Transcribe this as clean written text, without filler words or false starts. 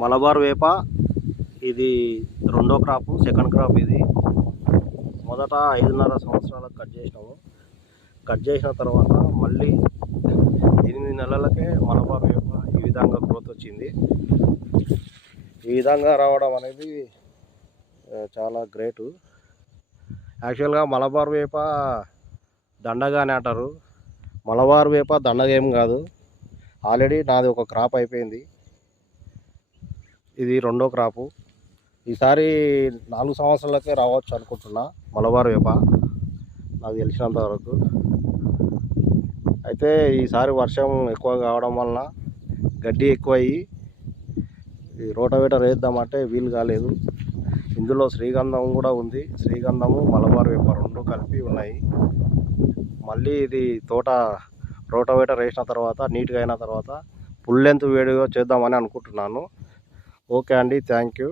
మలబార్ వేప ఇది రెండో క్రాప్, సెకండ్ క్రాప్. ఇది మొదట 5.5 సంవత్సరాలకు కట్ చేసిన తర్వాత మళ్ళీ 8 నెలలకే మలబార్ వేప ఈ విధంగా గ్రోత్ వచ్చింది. ఈ విధంగా రావడం అనేది చాలా గ్రేటు. యాక్చువల్గా మలబార్ వేప దండగానే అంటారు. మలబార్ వేప దండగా ఏం కాదు. ఆల్రెడీ నాది ఒక క్రాప్ అయిపోయింది, ఇది రెండో క్రాపు. ఈసారి 4 సంవత్సరాలకే రావచ్చు అనుకుంటున్నా మలబార్ వేప, నాకు తెలిసినంత వరకు. అయితే ఈసారి వర్షం ఎక్కువ కావడం వలన గడ్డి ఎక్కువ అయ్యి ఈ రోటవేటర్ వేద్దామంటే వీలు కాలేదు. ఇందులో శ్రీగంధం కూడా ఉంది. శ్రీగంధము మలబార్ వేప రెండు కలిపి ఉన్నాయి. మళ్ళీ ఇది తోట రోటవేటర్ వేసిన తర్వాత నీట్గా అయిన తర్వాత ఫుల్ లెంత్ వీడియో చేద్దామని అనుకుంటున్నాను. ఓకే అండి, థ్యాంక్ యూ.